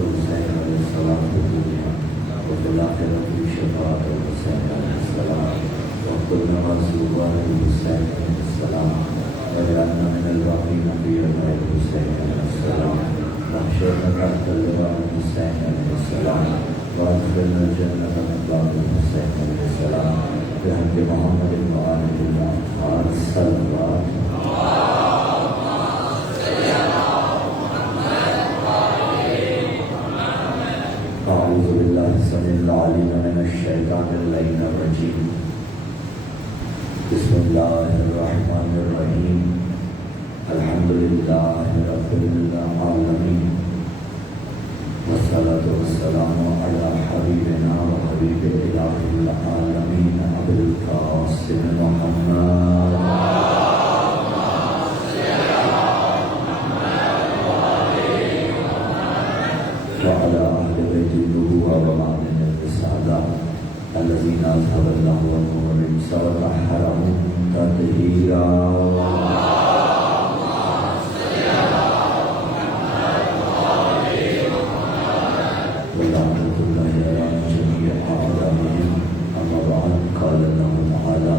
الحسین علیہ السلام کو دنیا وفي الآخرة شفاعة الحسين عليه السلام وقلنا رسول الحسين عليه السلام وجعلنا من الباقين في رضا الحسين عليه السلام واحشرنا تحت لواء الحسين عليه السلام وادخلنا الجنة من باب الحسين عليه السلام بحق محمد وآل الله الصلوات. أعوذ بالله السميع العليم من الشيطان اللعين الرجيم. بسم الله الرحمن الرحيم. الحمد لله رب العالمين والصلاة والسلام على حبيبنا وحبيب إله العالمين أبي القاسم محمد وعلى أهل بيت النبوة ومعدن الرسالة الذين أظهر الله والنور الرمس وطهرهم تطهيرا. ولعنة الله على جميع أعدائهم. أما بعد قال الله تعالى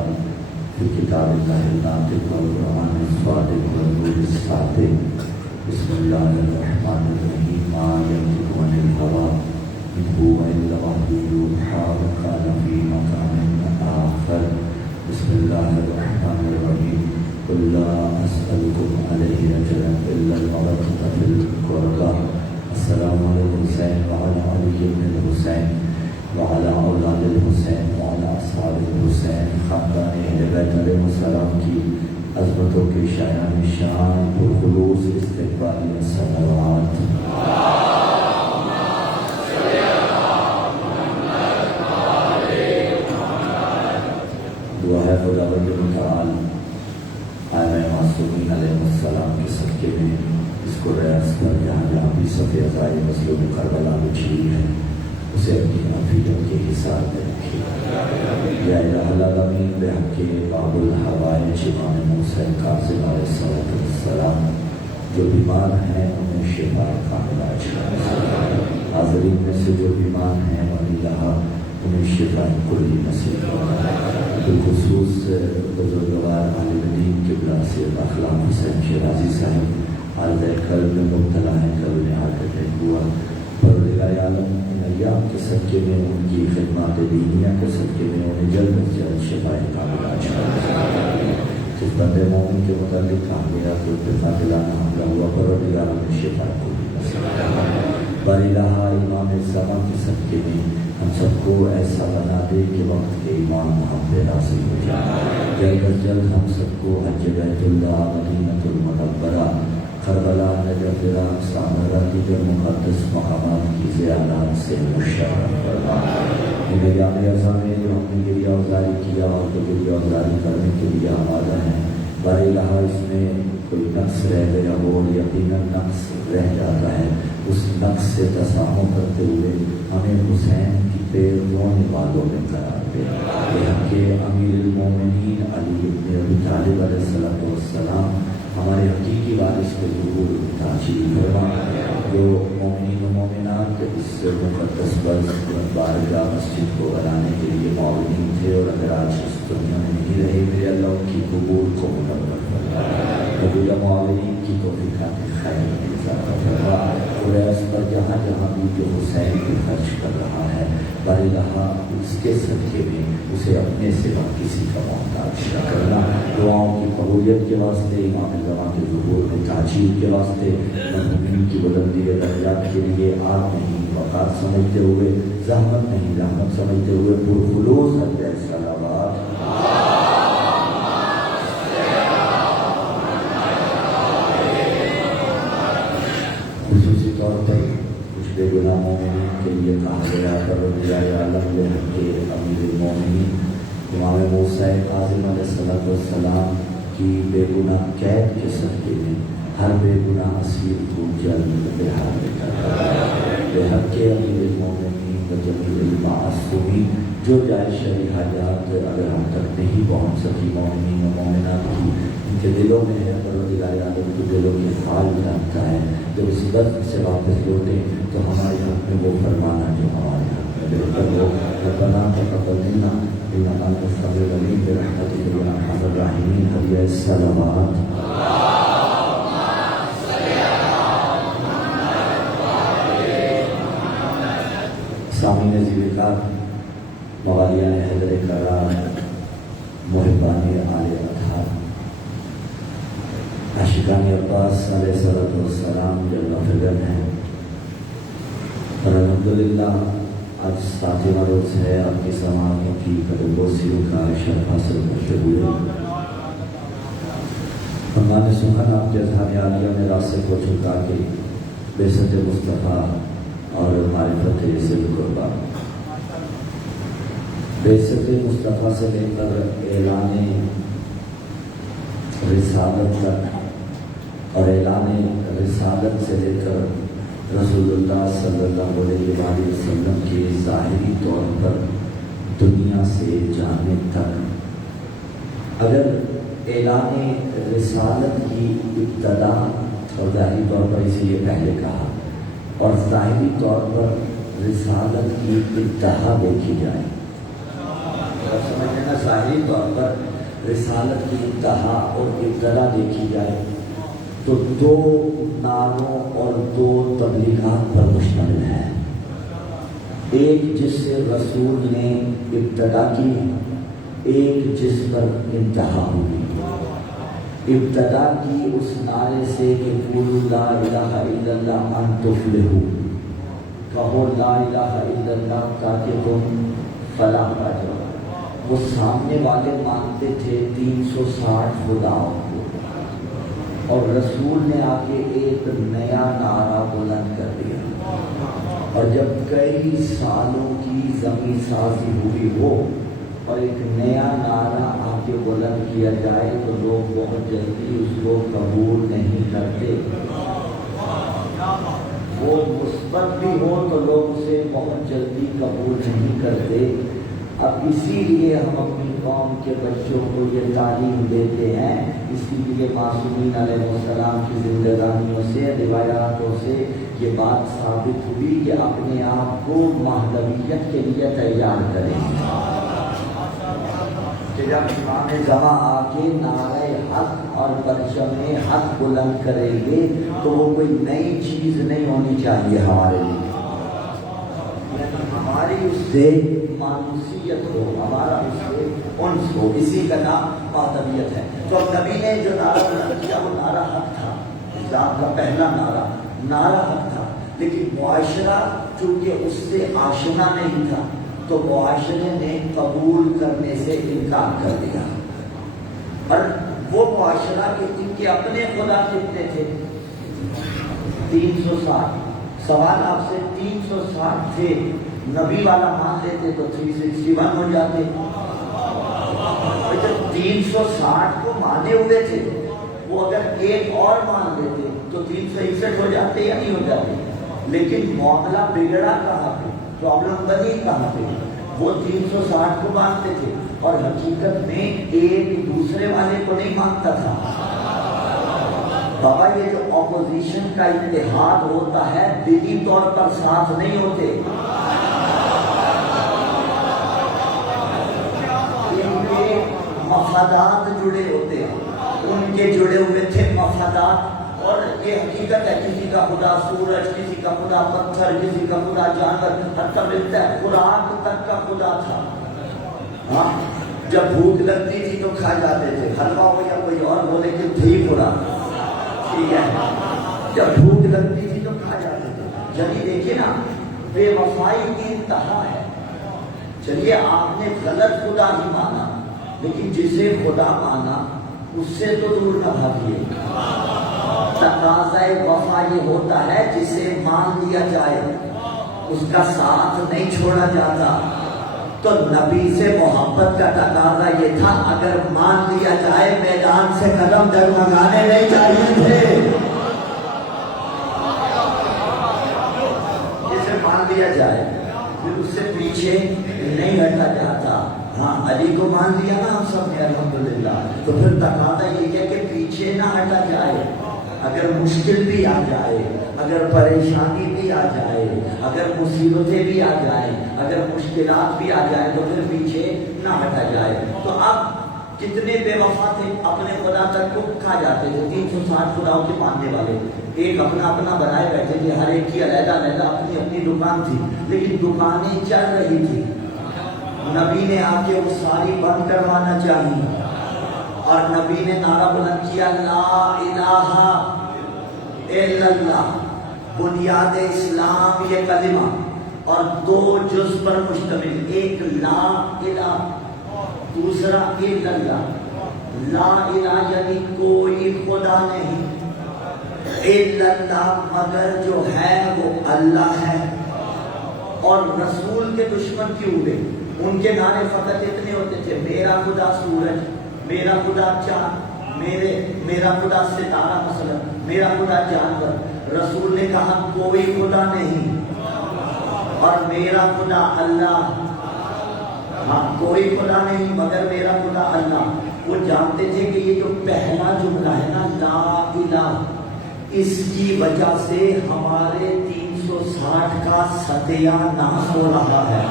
في كتاب الله الناطق والقرآن الصادق والنور الصادق. بسم الله الرحمن الرحيم. ما ينطق عن الهوى إن هو إلا وحي يوحى وكان في مكان آخر. بسم الله الرحمن الرحيم. قل لا أسألكم عليه أجرا إلا المودة في القربى. السلام على الحسين وعلى علي بن الحسين وعلى أولاد الحسين وعلى أصحاب الحسين خاندان اہل بیت علیہ السلام کی عظمتوں کے شایان شان پرخلوص استقبال صلوات. دعا ہے خداوند متعال آئمہ معصومین علیہ السلام کے صدقے میں اس کو ریاض کر جہاں جہاں بھی صفِ عزائے مظلوم کربلا بچھی ہے اسے اپنی عقیدت کے حساب میں رکھے. یا الہ العالمین بحق باب الحوائج امام موسیٰ کاظم علیہ السلام جو بیمار ہیں انہیں شفا کاملہ عاجلہ. حاضرین میں سے جو بیمار ہیں ولی اللہ انہیں شفا کلی نصیب فرمائے. بالخصوص بزرگوار عالم دین قبلہ سے اخلاق حسین شیرازی صاحب حالت قلب میں مبتلا ہیں. قبل ہارٹ اٹیک ہوا. پروردگار عالم ان ایام کے صدقے میں ان کی خدمات دینیہ کے صدقے میں انہیں جلد از جلد شفا کاملہ عاجلہ. جس بندے مومن کے متعلق کہا گیا تو اتفاق دلانا حملہ ہوا. پروردگار انہیں شفا کلی نصیب فرمائے. باری الہ امام زمان کے صدقے میں ہم سب کو ایسا بنا دے کہ وقت کے ایمان ہم پہ راضی ہو جائے. جلد از جلد ہم سب کو حج بیت اللہ مدینہ المنورہ کربلا نجف عراق سامرہ کی جو مقدس مقامات کی زیارات سے مشرف فرمائے. انہیں جامع اعظم میں جو ہم نے گریہ وزاری کیا اور جو گریہ وزاری کرنے کے لیے آمادہ ہیں باری الہ اس میں کوئی نقص رہ گیا ہو یقیناً نقص رہ جاتا ہے. اس نقص سے تسامح کرتے ہوئے ہمیں حسین کی پیر رونے والوں میں قرار دے. یہاں کے امیر المومنین علی بن ابی طالب علیہ السلام ہمارے حقیقی وارث کے ظہور تاجیل فرما. جو مومنین و مومنات اس مقدس بارگاہ مسجد کو بنانے کے لیے معاونین تھے اور اگر آج اس دنیا میں نہیں رہے میرے اللہ ان کی قبول کو مکمل فرما. قبول معاونین کی توفیقات خیر میں اضافہ فرما. اور اس پر جہاں جہاں بھی جو حسین کو خرچ کر رہا ہے باری اللہ اس کے صدقے میں اسے اپنے سوا کسی کا محتاج نہ کرنا. دعاؤں کی قبولیت کے واسطے امام زمان کے ظہور میں تاجیل کے واسطے مرحومین کی بلندی درجات کے لیے آپ نہیں وقار سمجھتے ہوئے زحمت نہیں رحمت سمجھتے ہوئے پرخلوص حضرت صلوات. خصوصی طور پر کچھ بے گناہ مومنین کے لیے کہا گیا پروردگار عالم بحق امیر المومنین امام موسیٰ کاظم علیہ السلام کی بے گناہ قید کے صدقے میں ہر بے گناہ اسیر کو جلد بحق بحق امیر المومنین و جمیع المعصومین جو جائز شرعی حاجات اگر ہم تک نہیں پہنچ سکی مومنین و مومنات کی ان کے دلوں میں ہے پروردگار الہ عالم کے دلوں کے حال جانتا ہے. جب اس درد سے واپس لوٹیں تو ہمارے حق میں وہ فرمانا جو ہمارے حق میں بہتر ہو. ربنا تقبل منا انک انت السمیع العلیم برحمتک یا ارحم الراحمین. حدیث الصلوات. سامعین زیرکار، موالیان حیدر کرار، محبان آل اطہار، عاشقان عباس علیہ الصلوۃ والسلام جل فجر ہیں. اور الحمدللہ آج 7واں روز ہے آپ کی سماعتوں کی قدر بوسیوں کا شرف حاصل کرتے ہوئے. فرمان سخن آپ کے اذہان عالیہ میں راستے کو چھکا کے بعثت مصطفیٰ اور معرفت ذل قربان. بعثت مصطفیٰ سے لے کر اعلان رسالت تک اور اعلان رسالت سے لے کر رسول اللہ صلی اللہ علیہ وآلہ وسلم کے ظاہری طور پر دنیا سے جانے تک، اگر اعلان رسالت کی ابتدا اور ظاہری طور پر اسے یہ پہلے کہا اور ظاہری طور پر رسالت کی انتہا دیکھی جائے، سمجھے نا، ظاہری طور پر رسالت کی انتہا اور ابتدا دیکھی جائے تو 2 نعروں اور 2 تبلیغات پر مشتمل ہے. ایک جس سے رسول نے ابتدا کی، ایک جس پر انتہا ہوئی. ابتدا کی اس نعرے سے کہ قولوا لا الہ الا اللہ ان تفلحوا، کہو لا الہ الا اللہ تاکہ تم فلاح پا جاؤ. وہ سامنے والے مانتے تھے 360 خداؤں کو، اور رسول نے آ کے ایک نیا نعرہ بلند کر دیا. اور جب کئی سالوں کی زمین سازی ہوئی ہو اور ایک نیا نعرہ آ کے بلند کیا جائے تو لوگ بہت جلدی اس کو قبول نہیں کرتے. وہ مثبت بھی ہو تو لوگ اسے بہت جلدی قبول نہیں کرتے. اب اسی لیے ہم اپنی قوم کے بچوں کو یہ تعلیم دیتے ہیں، اسی لیے معصومین علیہ السلام کی زندگانیوں سے، روایاتوں سے یہ بات ثابت ہوئی کہ اپنے آپ کو مہدویت کے لیے تیار کریں. کہ جب امام زمان آ کے نعرہ حق اور پرچم حق بلند کریں گے تو وہ کوئی نئی چیز نہیں ہونی چاہیے ہمارے لیے، ہماری اس سے مانوسیت ہو، ہمارا اس سے انس ہو. اسی کا نام مہدویت ہے. تو اب نبی نے جو نعرہ بلند کیا وہ نعرہ حق تھا، اسلام کا پہلا نعرہ حق تھا. لیکن معاشرہ چونکہ اس سے آشنا نہیں تھا تو معاشرے نے قبول کرنے سے انکار کر دیا. اور وہ معاشرہ کہ ان کے اپنے خدا کتنے تھے؟ 360. سوال آپ سے، 360 تھے، نبی والا مان لیتے تو 361 ہو جاتے. جب 360 کو مانے ہوئے تھے وہ اگر ایک اور مان لیتے تو 361 ہو جاتے یا نہیں ہو جاتے. لیکن معاملہ بگڑا کہاں پہ، پرابلم بنی کہاں پہ؟ وہ 360 کو مانتے تھے اور حقیقت میں ایک دوسرے والے کو نہیں مانتا تھا. بابا یہ جو اپوزیشن کا اتحاد ہوتا ہے دینی طور پر ساتھ نہیں ہوتے، ان کے مفادات جڑے ہوتے ہیں. ان کے جڑے ہوئے تھے مفادات. اور یہ حقیقت ہے، کسی کا خدا سورج، کسی کا خدا پتھر، کسی کا خدا جانور، حتیٰ ملتا ہے خوراک تک کا خدا تھا. ہاں، جب بھوک لگتی تھی تو کھا جاتے تھے، حلوہ ہو یا کوئی اور ہو لیکن تھی خوراک. ٹھیک ہے، جب بھوک لگتی تھی تو کھا جاتے تھے. چلیے دیکھیے نا، بے وفائی کی انتہا ہے. چلیے آپ نے غلط خدا ہی مانا، لیکن جسے خدا مانا اس سے تو دور نہ بھاگیے. تقاضۂ وفا یہ ہوتا ہے جسے مان لیا جائے، اس کا ساتھ نہیں چھوڑا جاتا. تو نبی سے محبت کا تقاضا یہ تھا اگر مان لیا جائے میدان سے قدم ڈگمگانے نہیں چاہیے تھے. جسے مان لیا جائے پھر اس سے پیچھے نہیں ہٹا جاتا. ہاں، علی کو مان لیا نا ہم سب نے الحمدللہ، تو پھر تقاضا یہ ہے کہ پیچھے پیچھے نہ ہٹا جائے. اگر مشکل بھی آ جائے، اگر پریشانی بھی آ جائے، اگر مصیبتیں بھی آ جائیں، اگر مشکلات بھی آ جائیں تو پھر پیچھے نہ ہٹا جائے. تو اب کتنے بے وفا تھے، اپنے خدا تک کو کھا جاتے تھے. 360 خداؤں کے ماننے والے، ایک اپنا اپنا بنائے بیٹھے تھے، ہر ایک کی علیحدہ علیحدہ اپنی اپنی دکان تھی، لیکن دکانیں چل رہی تھی. نبی نے آ کے وہ ساری بند کروانا چاہیے، اور نبی نے نعرہ بلند کیا لا الہ الا اللہ. بنیاد اسلام یہ کلمہ، اور 2 جز پر مشتمل، ایک لا الہ، دوسرا الا اللہ. لا الہ یعنی کوئی خدا نہیں، الا اللہ مگر جو ہے وہ اللہ ہے. اور رسول کے دشمن کیوں ہوئے؟ ان کے نعرے فقط اتنے ہوتے تھے، میرا خدا سورج، میرا خدا چاند، میرا خدا ستارہ مثلا، میرا خدا جانور. رسول نے کہا کوئی خدا نہیں، اور میرا خدا اللہ. ہاں، کوئی خدا نہیں مگر میرا خدا اللہ. وہ جانتے تھے کہ یہ جو پہلا جملہ ہے نا لا الہ، اس کی وجہ سے ہمارے 360 کا ستیہ ناش ہو رہا ہے.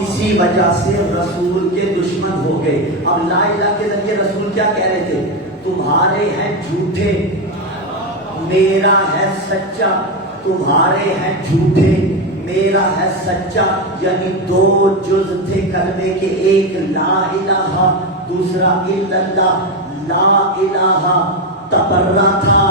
اسی وجہ سے رسول کے دشمن ہو گئے. اب لا الہ کے ذریعے رسول کیا کہہ رہے تھے؟ تمہارے ہیں جھوٹے، میرا ہے سچا. تمہارے ہیں جھوٹے، میرا ہے سچا. یعنی 2 جز تھے کلمے کے، ایک لا الہ، دوسرا الا اللہ. لا الہ تبرہ تھا،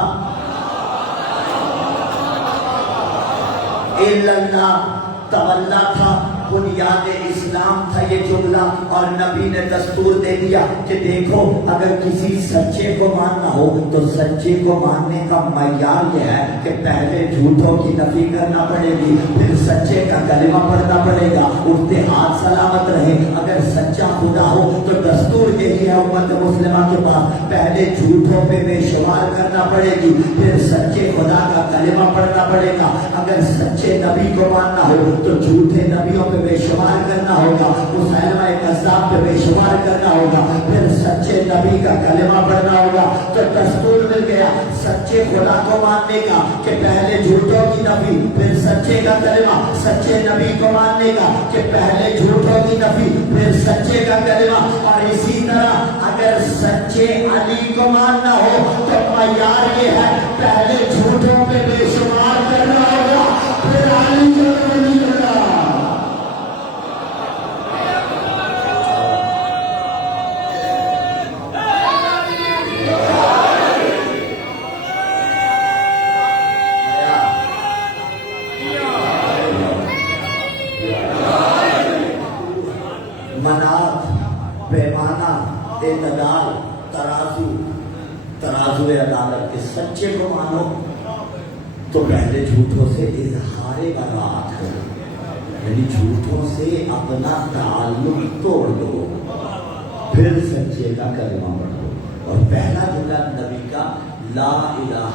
الا اللہ تولا تھا. بنیاد اسلام تھا یہ جملہ، اور نبی نے دستور دے دیا کہ دیکھو اگر کسی سچے کو ماننا ہو تو سچے کو ماننے کا معیار یہ ہے کہ پہلے جھوٹوں کی نفی کرنا پڑے گی، پھر سچے کا کلمہ پڑھنا پڑے گا، اٹھتے ہاتھ سلامت رہے. اگر سچا خدا ہو تو دستور یہی ہے امت مسلمہ کے پاس، پہلے جھوٹوں پہ بے شمار کرنا پڑے گی، پھر سچے خدا کا کلمہ پڑھنا پڑے گا. اگر سچے نبی کو ماننا ہو تو جھوٹے نبیوں پہ بے شمار کرنا ہوگا، مسلمہ کذاب پہ بے شمار کرنا ہوگا، پھر سچے نبی کا کلمہ پڑھنا ہوگا. تو دستور مل گیا سچے خدا کو ماننے کا کہ پہلے جھوٹوں کی نفی، پھر سچے کا کلمہ. سچے نبی کو ماننے کا کہ پہلے جھوٹوں کی نفی، پھر سچے کا کلمہ. اور اسی طرح اگر سچے علی کو ماننا ہو تو معیار یہ ہے پہلے جھوٹوں پہ بے شمار کرنا ہوگا، پھر علی کو نہیں کرنا. منات، پیمانہ، اعتدال، ترازو عدالت کے سچے کو مانو تو پہلے جھوٹوں سے اظہار برات کرو، یعنی جھوٹوں سے اپنا تعلق توڑ دو، پھر سچے کا کلمہ پڑھو. اور پہلا جملہ نبی کا لا الہ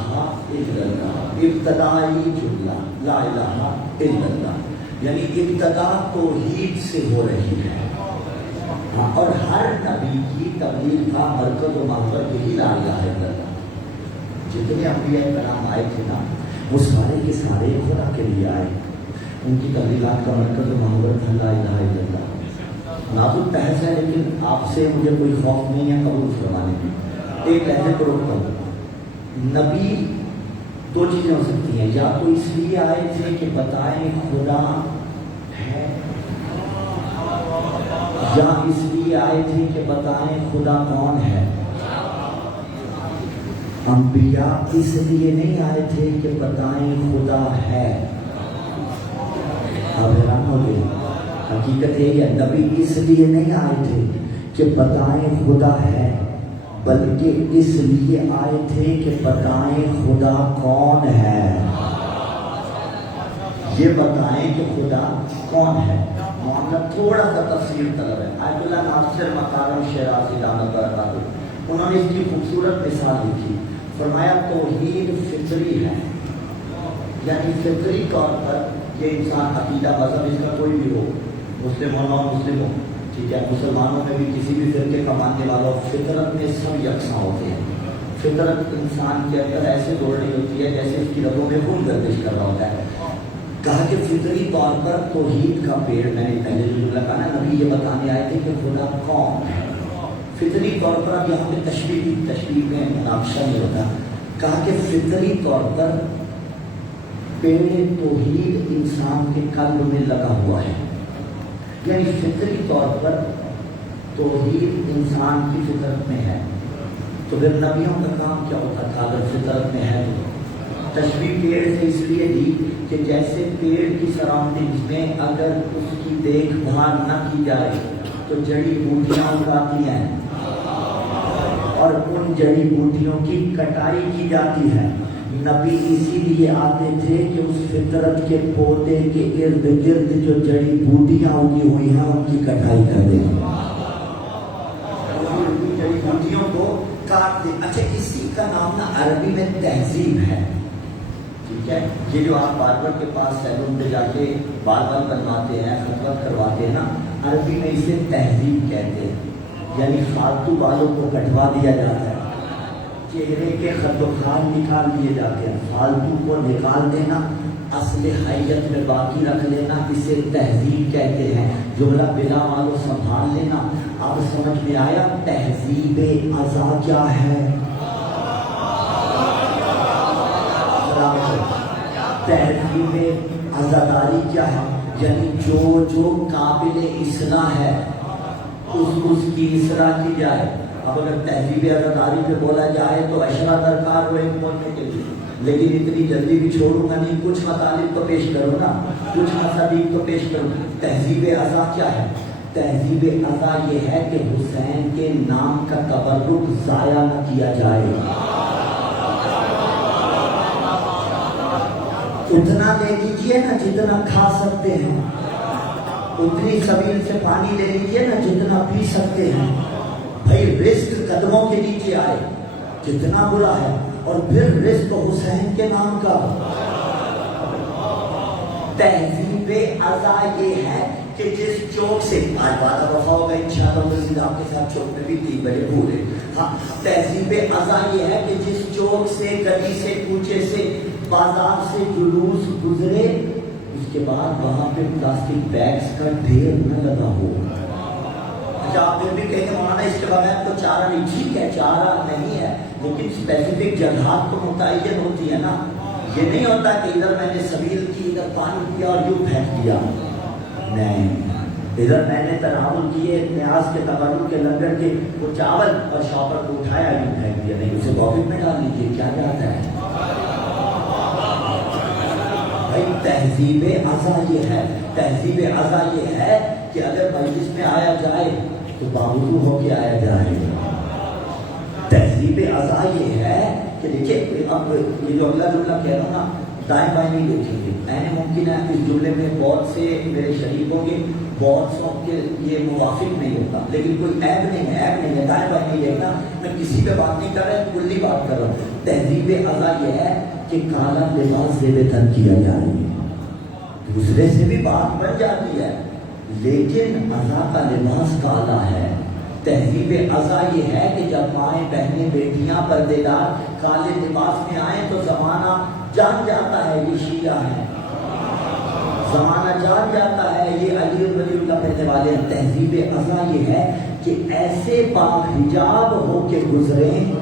الا اللہ، ابتدائی جملہ لا الہ الا اللہ، یعنی ابتدا توحید سے ہو رہی ہے. اور ہر نبی کی تبلیغ کا مرکز و محور یہی لا الہ الا اللہ. جتنے انبیاء کرام آئے تھے نا وہ سارے کے سارے خدا کے لیے آئے، ان کی تبلیغات کا مرکز و محور تھا لا الہ الا اللہ. نازک بحث ہے لیکن آپ سے مجھے کوئی خوف نہیں ہے قبول فرمانے میں. ایک لہجے کو روکتا ہوں، نبی 2 چیزیں ہو سکتی ہیں، یا تو اس لیے آئے تھے کہ بتائیں خدا ہے، یا اس لیے آئے تھے کہ بتائیں خدا کون ہے. انبیاء اس لیے نہیں آئے تھے کہ بتائیں خدا ہے. آپ حیران ہو گئے، حقیقت یہ ہے نبی اس لیے نہیں آئے تھے کہ بتائیں خدا ہے، بلکہ اس لیے آئے تھے کہ بتائیں خدا کون ہے. یہ بتائیں کہ خدا کون ہے. معاملہ تھوڑا سا تفصیل طلب ہے. آیت اللہ ناصر مکارم شیرازی دامت برکاتہ انہوں نے اس کی خوبصورت مثال لکھی. فرمایا توحید فطری ہے، یعنی فطری طور پر یہ انسان عقیدہ مذہب اس کا کوئی بھی ہو، مسلم ہو نان مسلم ہو، ٹھیک ہے، مسلمانوں میں بھی کسی بھی فرقے کا ماننے والا فطرت میں سب یکساں ہوتے ہیں. فطرت انسان کے اندر ایسے دوڑ رہی ہوتی ہے جیسے اس کی رگوں میں خون گردش کر رہا ہوتا ہے. کہا کہ فطری طور پر توحید کا پیڑ، میں نے پہلے جو جملہ کہا نا، نبی یہ بتانے آئے تھے کہ خدا کون ہے. فطری طور پر اب یہاں پہ تشریح میں مناقشہ نہیں ہوتا. کہا کہ فطری طور پر پیڑ توحید انسان کے قلب میں لگا ہوا ہے. یعنی فطری طور پر توحید انسان کی فطرت میں ہے. تو پھر نبیوں کا کام کیا ہوتا تھا اگر فطرت میں ہے تو؟ تشبیہ پیڑ سے اس لیے دی کہ جیسے پیڑ کی سراؤنڈنگز میں اگر اس کی دیکھ بھال نہ کی جائے تو جڑی بوٹیاں اگاتی ہیں اور ان جڑی بوٹیوں کی کٹائی کی جاتی ہے. نبی اسی لیے آتے تھے کہ اس فطرت کے پودے کے ارد گرد جو جڑی بوٹیاں اگی ہوئی ہیں ان کی کٹائی کر دیں، جڑی بوٹیوں کو کاٹ دیں. اچھا، اسی کا نام نا عربی میں تہذیب ہے. ٹھیک ہے، یہ جو آپ باربر کے پاس سیلون پہ جا کے بال بنواتے ہیں، خطبت کرواتے ہیں نا، عربی میں اسے تہذیب کہتے ہیں. یعنی فالتو بالوں کو کٹوا دیا جاتا ہے، چہرے کے خط و خال نکال دیے جاتے ہیں. فالتو کو نکال دینا، اصل حیت میں باقی رکھ لینا، اسے تہذیب کہتے ہیں. جملہ بلا مالو سنبھال لینا. اب سمجھ میں آیا تہذیب ازا کیا ہے؟ تہذیب عزاداری کیا ہے؟ یعنی جو قابل اصلاح ہے اس کی اصلاح کی جائے. اب اگر تہذیب عزاداری پہ بولا جائے تو اشرا درکار ہو ایک پہنچنے کے لیے، لیکن اتنی جلدی بھی چھوڑوں گا نہیں. کچھ مطالب تو پیش کرو نا، کچھ مصادیق تو پیش کرو. تہذیب ازا کیا ہے؟ تہذیب ازا یہ ہے کہ حسین کے نام کا تبرک ضائع نہ کیا جائے. اتنا لے لیجیے نا جتنا کھا سکتے ہیں، اتنی سبیل سے پانی لے لیجیے نا جتنا پی سکتے ہیں. بھائی رزق قدموں کے نیچے آئے کتنا برا ہے، اور پھر رزق حسین کے نام کا. تہذیب ازا یہ ہے کہ جس چوک سے آج بات وفا ہوگا انشاءاللہ مزید آپ کے ساتھ چوک میں بھی 3 بجے بھولے. ہاں، تہذیب ازا یہ ہے کہ جس چوک سے، گلی سے، کوچے سے، بازار سے جلوس گزرے، اس کے بعد وہاں پہ پلاسٹک بیگز کا ڈھیر نہ لگا ہو. اچھا، آپ پھر بھی کہیں گے مولانا اس کے بغیر تو چارہ نہیں. ٹھیک ہے، چارہ نہیں ہے، لیکن اسپیسیفک جگہات تو متعین ہوتی ہے نا. یہ نہیں ہوتا کہ ادھر میں نے سبیل کی، ادھر پانی پیا اور یوں پھینک دیا. نہیں، ادھر میں نے تناول کیے نیاز کے تبرک کے لنگر کے وہ چاول اور شاپر کو اٹھایا یوں پھینک دیا. نہیں، اسے پاکٹ میں ڈال لیجیے. کیا جاتا ہے؟ تہذیب ازا یہ ہے. تہذیب ازا یہ ہے کہ اگر مجلس میں آیا جائے تو باوضو ہو کے آیا جائے. تہذیب ازا یہ ہے کہ دیکھیے، اب یہ جو اگلا جملہ کہہ رہا ہوں نا، دائیں بائیں نہیں دیکھیں گے. میں نے ممکن ہے اس جملے میں بہت سے میرے شریک ہوں گے، بہت سو کے یہ موافق نہیں ہوتا، لیکن کوئی عیب نہیں ہے. عیب نہیں ہے، دائیں بائیں نہیں دیکھنا. میں کسی پہ بات نہیں کر رہا، کلی بات کر رہا ہوں. تہذیب ازا یہ ہے کہ کالا لباس زیب تن کیا جائے. دوسرے سے بھی بات بن جاتی ہے لیکن ازا کا لباس کالا ہے. تہذیب ازا یہ ہے کہ جب مائیں، بہنیں، بیٹیاں پردےدار کالے لباس میں آئیں تو زمانہ جان جاتا ہے یہ شیعہ ہے. زمانہ جان جاتا ہے یہ علی ولی اللہ پہننے والے ہیں. تہذیب ازا یہ ہے کہ ایسے باحجاب ہو کے گزریں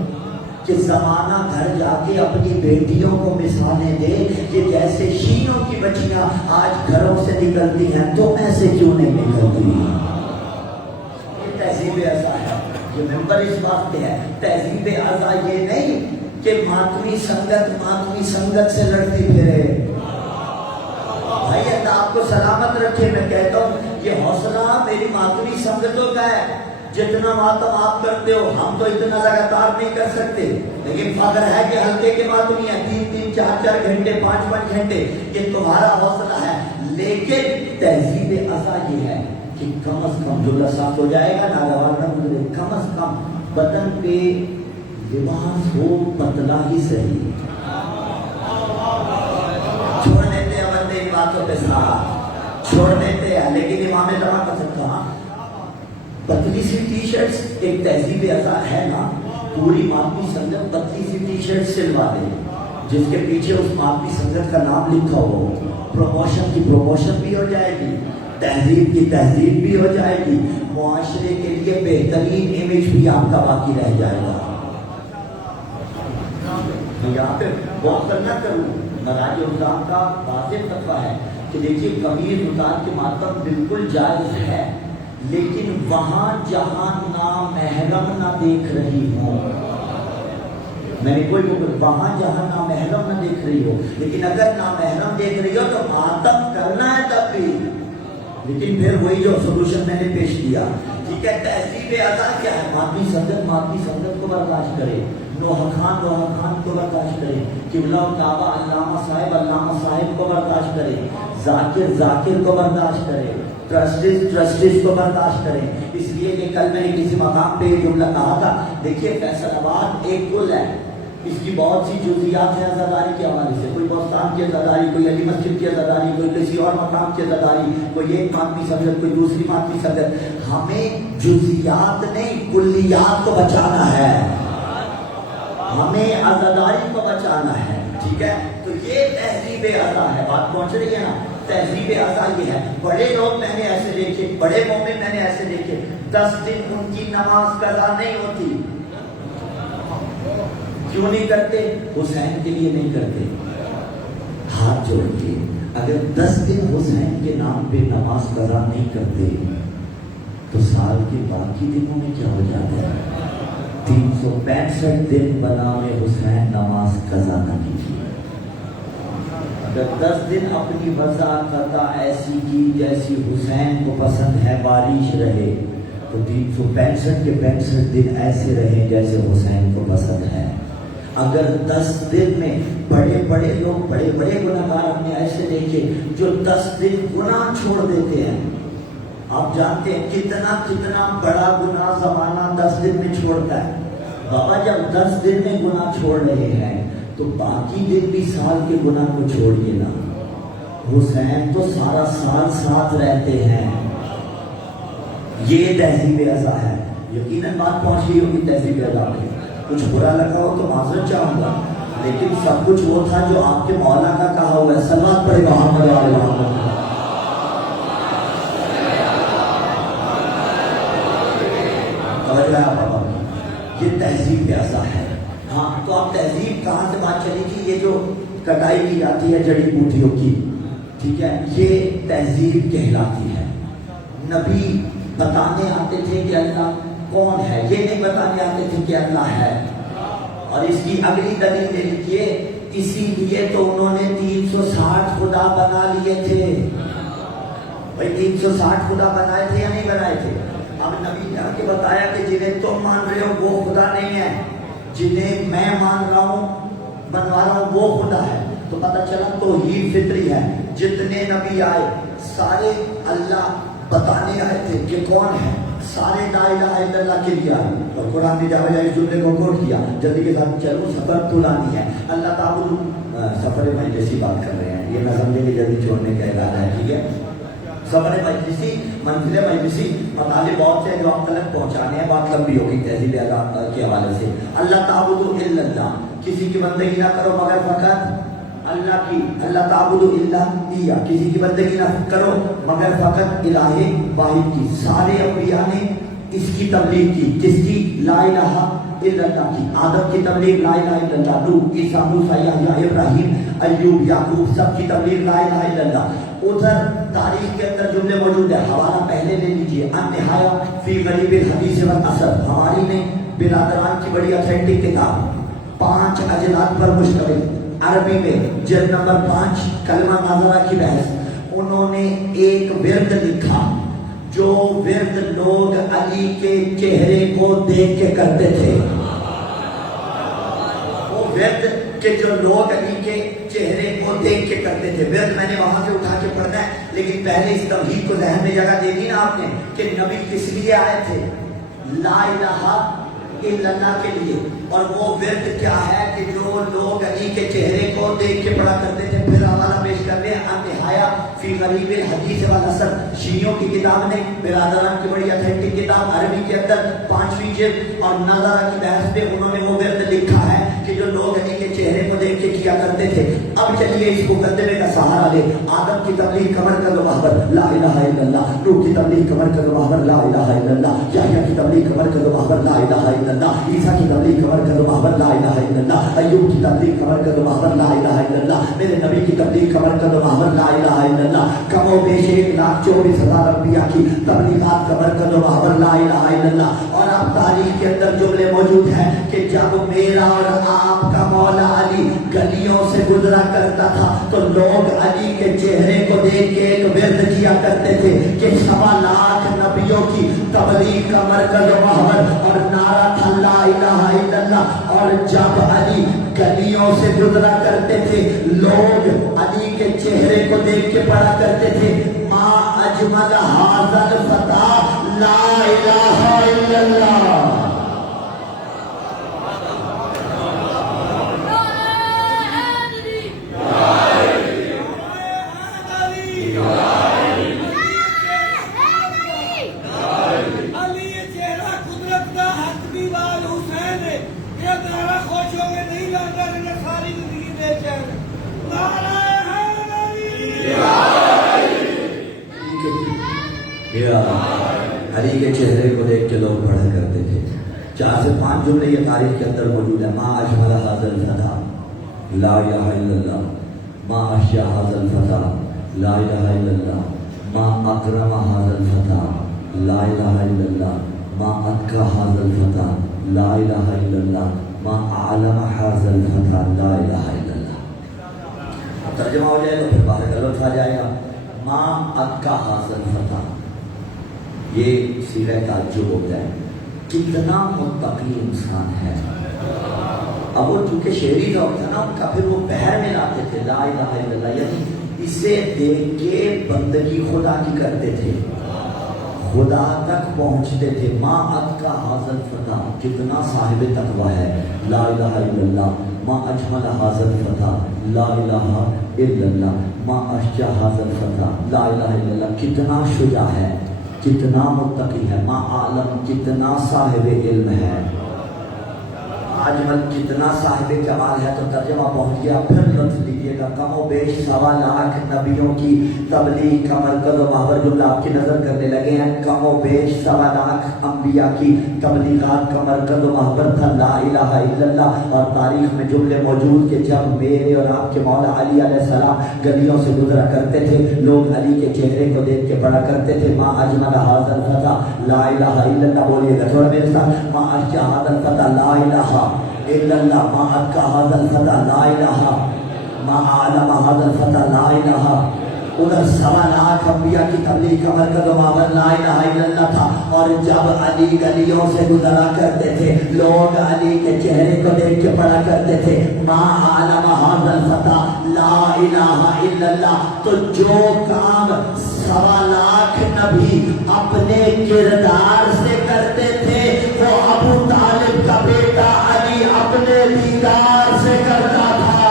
کہ زمانہ گھر جا کے اپنی بیٹیوں کو مثالیں دے کہ جیسے شیعوں کی بچیاں آج گھروں سے نکلتی ہیں تو ایسے کیوں نہیں نکلتی. یہ تہذیب ازا ہے. یہ ممبر اس بات پہ ہے. تہذیب ازا یہ نہیں کہ ماتمی سنگت سے لڑتی پھرے. بھائی اللہ آپ کو سلامت رکھے. میں کہتا ہوں یہ حوصلہ میری ماتمی سنگتوں کا ہے. جتنا ماتم آپ کرتے ہو ہم تو اتنا لگاتار نہیں کر سکتے، لیکن فخر ہے کہ ہلکے کے ماتمی ہیں 3-3 4-4 گھنٹے 5-5 گھنٹے. یہ تمہارا حوصلہ ہے. لیکن تہذیب ازا یہ ہے کہ کم از کم جملہ صاف ہو جائے گا ناگوار نہ گزرے، کم از کم بدن پہ لباس ہو پتلا ہی صحیح. چھوڑ دیتے ہیں بندے ان باتوں پہ ساتھ چھوڑ دیتے ہیں، لیکن امام زمان کا سکتا پتلی سی ٹی شرٹس ایک تہذیب ازا ہے نا. پوری مادی سنگت پتلی سی ٹی شرٹ سلوا دے جس کے پیچھے اس مادی سنگت کا نام لکھا ہو، پروموشن کی پروموشن بھی ہو جائے گی، تہذیب کی تہذیب بھی ہو جائے گی، معاشرے کے لیے بہترین امیج بھی آپ کا باقی رہ جائے گا۔ یہاں پہ بہت نہ کروں، مراج الزام کا واضح فتویٰ ہے کہ دیکھیے قمیض اتار کے ماتم بالکل جائز ہے، لیکن وہاں جہاں نامحرم نہ دیکھ رہی ہوں، میں نے کوئی وہاں جہاں نامحرم نہ دیکھ رہی ہو، لیکن اگر نامحرم دیکھ رہی ہو تو ماتم کرنا ہے تب بھی، لیکن پھر وہی جو سولوشن میں نے پیش کیا، ٹھیک ہے۔ تہذیب ادا کیا ہے؟ مادی سنگت کو برداشت کرے، نوحہ خان کو برداشت کرے، قبلہ و کعبہ علامہ صاحب کو برداشت کرے، ذاکر کو برداشت کرے، ٹرسٹس کو برداشت کریں۔ اس لیے کہ کل میں نے کسی مقام پہ یہ جملہ کہا تھا، دیکھیے فیصل آباد ایک کل ہے، اس کی بہت سی جزیات ہیں عزاداری کے حوالے سے، کوئی بوستان کی عزاداری، کوئی علی مسجد کی عزاداری، کوئی کسی اور مقام کی عزاداری، کوئی ایک مادی سنگت، کوئی دوسری مادی سنگت۔ ہمیں جزیات نہیں کلیات کو بچانا ہے، ہمیں عزاداری کو بچانا ہے، ٹھیک ہے۔ تو یہ تہذیب ادا ہے، بات پہنچ رہی ہے نا؟ تہذیب ادا یہ ہے۔ بڑے لوگ میں نے ایسے دیکھے، بڑے مومن میں نے ایسے دیکھے، 10 دن ان کی نماز قضا نہیں ہوتی۔ کیوں نہیں کرتے؟ حسین کے لیے نہیں کرتے۔ ہاتھ جوڑ کے اگر 10 دن حسین کے نام پہ نماز قضا نہیں کرتے تو سال کے باقی دنوں میں کیا ہو جاتا ہے؟ 365 دن بناوے حسین نماز قضا نہ کیجیے۔ اگر 10 دن اپنی وضع قضا ایسی کی جیسی حسین کو پسند ہے، بارش رہے، تو 365 کے 65 دن ایسے رہے جیسے حسین کو پسند ہے۔ اگر 10 دن میں بڑے لوگ، بڑے گناہگار ہم نے ایسے دیکھے جو 10 دن گناہ چھوڑ دیتے ہیں۔ آپ جانتے ہیں کتنا بڑا گناہ زمانہ 10 دن میں چھوڑتا ہے۔ بابا جب 10 دن میں گناہ چھوڑ رہے ہیں تو باقی دن بھی سال کے گناہ کو چھوڑیے نا۔ حسین تو سارا سال ساتھ رہتے ہیں۔ یہ تہذیب ادا ہے۔ یقیناً بات پہنچ گئی ہوگی تہذیب ادا میں۔ کچھ برا لگا ہو تو معذرت چاہوں گا، لیکن سب کچھ وہ تھا جو آپ کے مولا کا کہا ہوا ہے۔ صلوات پڑھے محمد علیہ وسلم۔ یہ تہذیب ادا ہے۔ ہاں تو اب تہذیب کہاں سے بات چلی تھی؟ یہ جو کٹائی کی جاتی ہے جڑی بوٹیوں کی، ٹھیک ہے، یہ تہذیب کہلاتی ہے۔ نبی بتانے آتے تھے کہ اللہ کون ہے، یہ نہیں بتانے آتے تھے کہ اللہ ہے۔ اور اس کی اگلی دلیل لے لیجیے، اسی لیے تو انہوں نے 360 خدا بنا لیے تھے۔ بھائی 360 خدا بنائے تھے یا نہیں بنائے تھے؟ اب نبی نے آ کے بتایا کہ جنہیں تم مان رہے ہو وہ خدا نہیں ہے، جنہیں میں مان رہا ہوں بنوا رہا ہوں وہ خدا ہے۔ تو پتہ چلا توحید فطری ہے۔ جتنے نبی آئے سارے اللہ بتانے آئے تھے کہ کون ہے، سارے لا الہ الا اللہ کے لیے آئے۔ اور قرآن نے جاوے اس جملے کو کوٹ کیا، جلدی کے ساتھ چلو سفر طولانی ہے، اللہ تعالیٰ سفر مجلسی بات کر رہے ہیں، یہ نہ سمجھے کہ جلدی چھوڑنے کا ارادہ ہے، ٹھیک ہے۔ سفر مجلسی، منزل مجلسی، مطالب بہت سے جو آپ تک پہنچانے ہیں، بات لمبی ہوگی تہذیب ادا کے حوالے سے۔ اللہ تعبدوا الا اللہ، کسی کی بندگی نہ کرو مگر فقط اللہ کی۔ اللہ تعبدوا الا ایہ، کسی کی بندگی نہ کرو مگر فقط الہ واحد کی۔ سارے انبیاء نے اس کی تبلیغ کی، کس کی؟ لا الہ الا اللہ کی۔ آدم کی تبلیغ لا الہ الا اللہ، نوح، عیسیٰ، موسیٰ، یحییٰ، ابراہیم، ایوب، یعقوب، سب کی تبلیغ لا الہ الا اللہ۔ ادھر تاریخ کے اندر جملے موجود ہیں، حوالہ پہلے لے لیجیے، النہایہ فی غریب الحدیث والاثر، ہماری نے برادران کی بڑی اتھینٹک کتاب، 5 اجلاد پر مشتمل، عربی میں جلد نمبر 5، کلمہ ناظرہ کی بحث۔ انہوں نے ایک ورد لکھا جو ورد لوگ علی کے چہرے کو دیکھ کے کرتے تھے۔ وہ ورد کہ جو لوگ علی کے چہرے کو دیکھ کے کرتے تھے، ورد میں نے وہاں سے اٹھا کے پڑھنا ہے، لیکن پہلے اس تمہید کو ذہن میں جگہ دے دی نا آپ نے کہ نبی کس لیے آئے تھے؟ لا الہ الا اللہ کے لیے. اور وہ ورد کیا ہے کہ جو لوگ علی کے چہرے کو دیکھ کے پڑھا کرتے تھے. پھر حوالہ پیش کرنے النہایہ فی غریب الحدیث والنثر، شیعوں کی کتاب نے، برادران کی بڑی اتھینٹک کتاب عربی کے اندر 5ویں جلد اور نظارہ کی بحث پہ انہوں نے وہ ورد لکھا ہے کہ جو لوگ علی کے چہرے کو دیکھ کے کیا کرتے تھے. اب چلیے اس مقدمے کا سہارا لے. آدم کی تبلیغ کمر کر محبت لا الہ الا اللہ، نوح کی تبلیغ کمر کر محبت لا الہ الا اللہ، یحییٰ کی تبلیغ کمر کر محبت لا الہ الا اللہ، عیسیٰ کی تبلیغ کمر کر محبت لا الہ الا اللہ، ایوب کی تبلیغ کمر کر محبت لا الہ الا اللہ، میرے نبی کی تبلیغ کمر کر محبت لا الہ الا اللہ. کم و بیش 1,24,000 انبیاء کی تبلیغات کمر کر محبت لا الہ الا اللہ. اور اب تاریخ کے اندر جملے موجود ہیں کہ جب میرا اور آپ کا مولا علی گلیوں سے گزرا کرتا تھا تو لوگ علی کے چہرے کو دیکھ کے ایک ورد کیا کرتے تھے کہ 1.25 نبیوں کی تبلیغ کا مرکز و محور اور نعرہ تھا لا الہ الا اللہ. اور جب علی گلیوں سے گزرا کرتے تھے لوگ علی کے چہرے کو دیکھ کے پڑھا کرتے تھے ما اجمل ھذا الفتى لا الہ الا اللہ. علی کے چہرے کو دیکھ کے لوگ پڑھا کرتے تھے. 4 سے 5 جملے یہ تاریخ کے اندر موجود ہے. ما اجمل ھذا الفتى لا الہ الا اللہ، ما اشجع ھذا الفتى لا الہ الا اللہ، ما اکرم ھذا الفتى لا الہ الا اللہ، ما اتقى ھذا الفتى لا الہ الا اللہ، ما اعلم ھذا الفتى لا الہ الا اللہ. اب ترجمہ ہو جائے تو پھر باہر کا لفظ آ جائے گا ما اتقى ھذا الفتى. یہ صیغہ تعجب ہوتا ہے، کتنا متقی انسان ہے. اب وہ چونکہ شعری ذوق تھا نا ان کا، پھر وہ بحر میں لاتے تھے لا الہ الا اللہ، یعنی اسے دیکھ کے بندگی خدا کی کرتے تھے، خدا تک پہنچتے تھے. ما اتقى ھذا الفتى، کتنا صاحب تقوی ہے لا الہ الا اللہ. ما اجمل ھذا الفتى لا الہ الا اللہ، ما اشجع ھذا الفتى لا الہ الا اللہ. کتنا شجاع ہے، کتنا متقی ہے. ما عالم، کتنا صاحب علم ہے. اجمل، کتنا صاحب کمال ہے. تو ترجمہ پہنچ گیا. پھر لفظ لیجیے گا کم و بیش 1.25 نبیوں کی تبلیغ کا مرکز و محور. جملہ آپ کی نظر کرنے لگے ہیں. کم و بیش 1.25 انبیاء کی تبلیغات کا مرکز و محور تھا لا الہ الا اللہ. اور تاریخ میں جملے موجود کہ جب میرے اور آپ کے مولا علی علیہ السلام گلیوں سے گزرا کرتے تھے لوگ علی کے چہرے کو دیکھ کے پڑھا کرتے تھے ما اجمل ھذا الفتى لا الہ الا اللہ. بولیے گا تھوڑا میرے ساتھ. ما اشجع ھذا الفتى لا الہ الا اللہ، ما اتقى ھذا الفتى لا الہ، ما اعلم ھذا الفتى لا الہ. ادھر 1.25 انبیاء کی تبلیغ کا مرکز و محور لا الہ الا اللہ تھا. اور جب علی گلیوں سے گزرا کرتے تھے لوگ علی کے چہرے کو دیکھ کے پڑھا کرتے تھے ما اعلم ھذا الفتى لا الہ الا اللہ. تو جو کام 1.25 نبی اپنے کردار سے کرتے تھے وہ ابو طالب کا بیٹا علی اپنے دیدار سے کرتا تھا.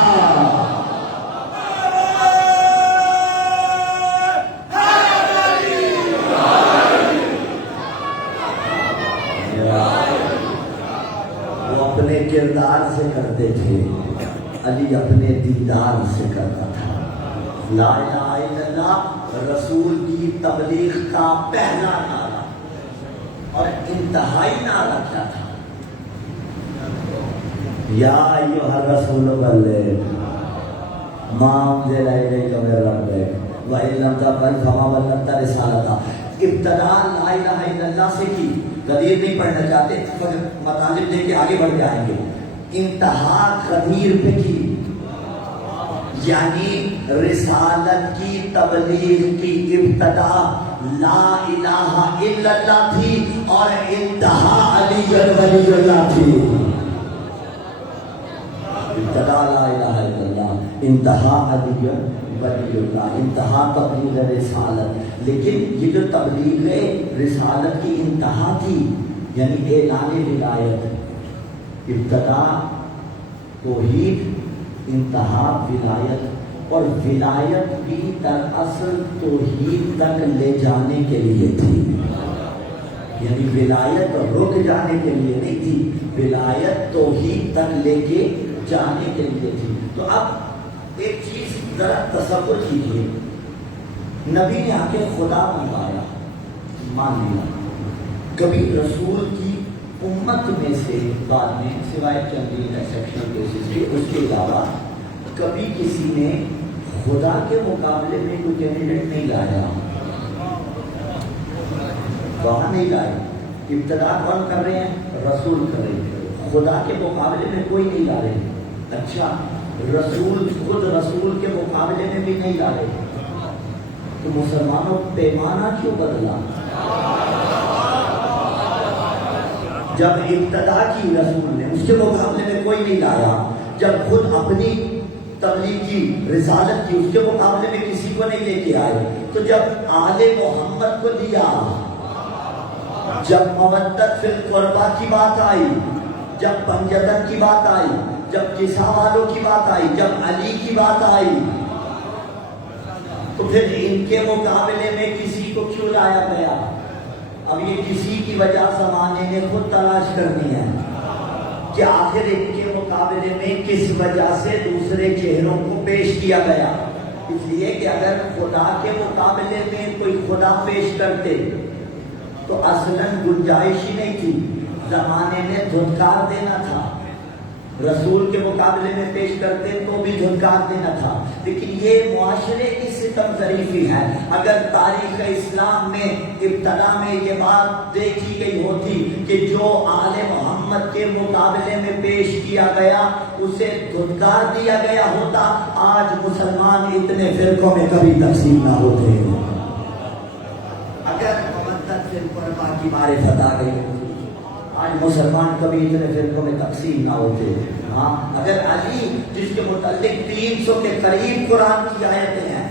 وہ اپنے کردار سے کرتے تھے، علی اپنے دیدار سے کرتا تھا. لا الہ الا اللہ رسول کی تبلیغ کا پہلا نعرہ اور انتہائی نعرہ کیا تھا؟ یا ایھا الرسول بلغ ما انزل الیک من ربک وان لم تفعل فما بلغت رسالتہ. ابتدا لا الہ الا اللہ سے کی، غدیر نہیں پڑھنا چاہتے، مطالب دے کے آگے بڑھ جائیں گے. انتہا غدیر پہ کی، یعنی رسالت کی تبلیغ کی ابتدا لا الہ الا اللہ تھی اور انتہا علی ولی اللہ تھی. ابتدا لا الہ الا اللہ، انتہا علی ولی اللہ، انتہا تبلیغ رسالت. لیکن یہ جو تبلیغ رسالت کی انتہا تھی یعنی اعلان ولایت، ابتدا توحید، انتہا ولایت، اور ولایت بھی دراصل توحید تک لے جانے کے لیے تھی، یعنی ولایت رک جانے کے لیے نہیں تھی، ولایت توحید تک لے کے جانے کے لیے تھی۔ تو اب ایک چیز ذرا تصور کیجیے، نبی نے آ کے خدا منوایا، مان لیا، کبھی رسول کی امت میں سے بعد میں سوائے چند ایکسیپشنل کیسز کے اس کے علاوہ کبھی کسی نے خدا کے مقابلے میں کوئی کینڈیڈیٹ نہیں لایا، وہاں نہیں لائے۔ ابتدا کون کر رہے ہیں؟ رسول کر رہے ہیں، خدا کے مقابلے میں کوئی نہیں لا رہے۔ اچھا، رسول خود رسول کے مقابلے میں بھی نہیں لا رہے، تو مسلمانوں پیمانہ کیوں بدلا؟ جب ابتدا کی رسول نے، اس کے مقابلے میں کوئی نہیں لایا، جب خود اپنی تبلیغ کی، رسالت کی، اس کے مقابلے میں کسی کو نہیں لے کے آئے، تو جب آل محمد کو دیا، جب مودت فی القربہ کی بات آئی، جب پنجتن کی بات آئی، جب کسا والوں کی بات آئی، جب علی کی بات آئی، تو پھر ان کے مقابلے میں کسی کو کیوں لایا گیا؟ اب یہ کسی کی وجہ زمانے نے خود تلاش کرنی ہے کہ آخر ان کے مقابلے میں کس وجہ سے دوسرے چہروں کو پیش کیا گیا۔ اس لیے کہ اگر خدا کے مقابلے میں کوئی خدا پیش کرتے تو اصلاً گنجائش ہی نہیں تھی، زمانے نے دھتکار دینا تھا، رسول کے مقابلے میں پیش کرتے تو بھی دھتکار دینا تھا۔ لیکن یہ معاشرے کی ستم ظریفی ہے۔ اگر تاریخ اسلام میں ابتدا میں یہ بات دیکھی گئی ہوتی کہ جو آل محمد کے مقابلے میں پیش کیا گیا اسے دھتکار دیا گیا ہوتا، آج مسلمان اتنے فرقوں میں کبھی تقسیم نہ ہوتے۔ اگر مودت فی القربہ کی معرفت آ گئی آج مسلمان کبھی اتنے فرقوں میں تقسیم نہ ہوتے۔ ہاں، اگر علی جس کے متعلق 300 کے قریب قرآن کی آیتیں ہیں،